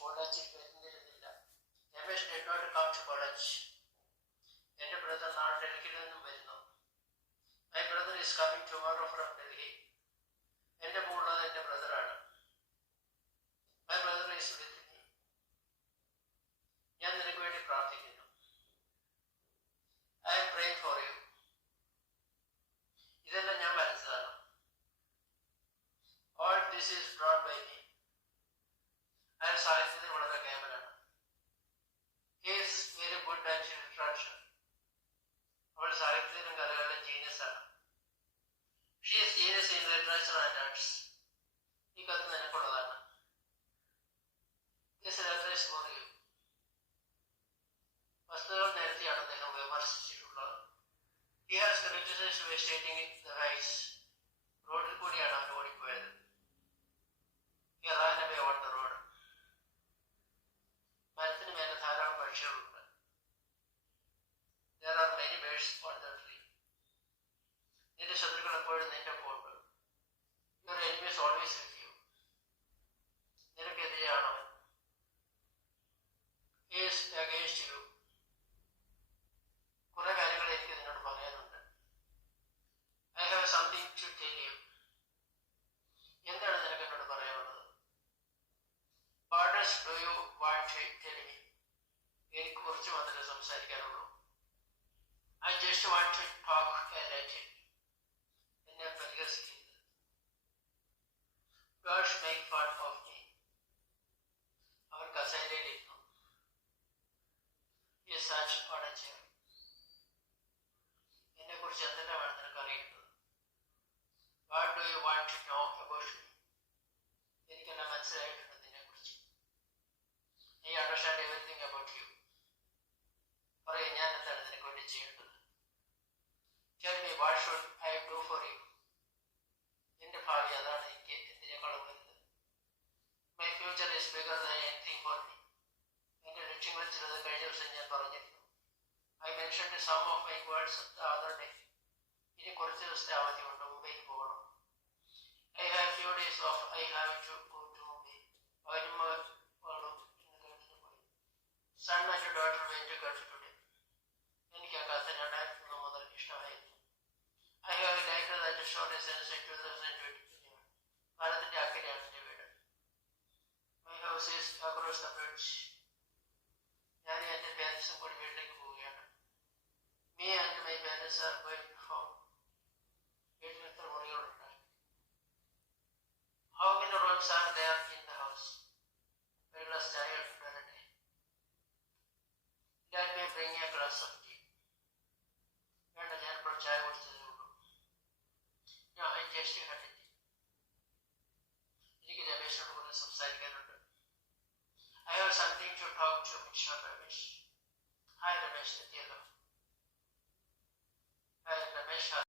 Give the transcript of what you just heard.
കോളേജിൽ വരുന്നിരുന്നില്ല. Ramesh did not come to college. എൻ്റെ ബ്രദർ നാളെ ഡൽഹിയിൽ നിന്നും വരുന്നു. My brother is coming tomorrow from Delhi. എൻ്റെ കൂടെ എൻ്റെ ബ്രദറാണ്. My brother is with me. ഞാൻ നിനക്ക് വേണ്ടി പ്രാർത്ഥിക്കുന്നു. I am praying for you. ഇതെല്ലാം ഞാൻ വരച്ചതാണ്. All this is brought by me. അയാൾ സാഹിത്യത്തിൽ വളരെ കേമനാണ്. He is very good at literature. അവൾ സാഹിത്യത്തിലും കലകളിലും ജീനിയസ് ആണ്. She is genius in literature and arts. ഈ കത്ത് നിനക്കുള്ളതാണ്. This letter is for you. വസ്തുതകൾ നേരത്തെയാണ് അദ്ദേഹം വിമർശിച്ചിട്ടുള്ളത്. He has criticized by stating the rights. റോഡിൽ കൂടിയാണ് അവൻ ഓടിപ്പോയത്. He ran away on the road. മരത്തിന് മേലെ ധാരാളം പക്ഷികളുണ്ട്. There are many birds on the tree. നിന്റെ ശത്രുക്കൾ എപ്പോഴും നിന്റെ ഒപ്പമുണ്ട്. Your enemy is always with you. നിനക്കെതിരെയാണ് അവൻ. He is against you. കുറെ കാര്യങ്ങൾ എനിക്ക് നിന്നോട് പറയാനുണ്ട്. I have something to tell you. എന്താണ് നിനക്ക് എന്നോട് പറയാനുള്ളത്? What else do you want to tell me? എനിക്ക് കുറച്ച് മാത്രമേ സംസാരിക്കാനുള്ളൂ. I just want to talk a little. എന്നെ പരിഹസിക്കരുത്. Birds make fun of me. അവൻ കസേരയിലിരുന്നു. He sat on a chair. എന്നെ കുറിച്ച് എന്തെല്ലാമാണ് നിനക്ക് അറിയേണ്ടത്? What do you want to know about me? എനിക്കെല്ലാം മനസ്സിലായിട്ടുണ്ട് നിന്നെ കുറിച്ച്. I understand everything about you. പറയൂ, ഞാൻ എന്താണ് നിനക്ക് വേണ്ടി ചെയ്യേണ്ടത്? Tell me, what should I do for you? നിന്റെ ഭാവി അതാണ് എനിക്ക് എന്തിനേക്കാളും വലുത്. My future is bigger than anything for me. എന്റെ ലക്ഷ്യങ്ങളിൽ ചിലത് കഴിഞ്ഞ ദിവസം ഞാൻ പറഞ്ഞിരുന്നു. I mentioned some of my words the other day. ഇനി കുറച്ച് ദിവസത്തെ അവധിയുണ്ട്. മുംബൈക്ക് പോകണം. I have few days off. I have to go to Mumbai. അവരും മകളും ഇന്ന് ഗൾഫിന് പോയി. Son and daughter went to Gulf today. എനിക്ക് ആ കത്ത് 2003 മുതൽ ഇഷ്ടമായിരുന്നു. I have liked that short since 2021. ഭാരതത്തിന്റെ അക്കരെയാണ് എന്റെ വീട്. My house is across the bridge. ഞാൻ എന്റെ പേരൻസും കൂടി വീട്ടിലേക്ക് പോവുകയാണ്. Me and my parents are going home. വീട്ടിൽ എത്ര മുറികളുണ്ട്? How many rooms are there in the house? ഒരു ഗ്ലാസ് ചായ എടുത്തിട്ട് Let me bring a glass of tea. വേണ്ട, ഞാൻ ഇപ്പോൾ ചായ കുടിച്ചതേ ഉള്ളൂ. ഞാൻ just had it. എനിക്ക് രമേശിനോട് കൂടെ സംസാരിക്കാനുണ്ട്. I have something to talk to Mr. Ramesh. Hi Ramesh,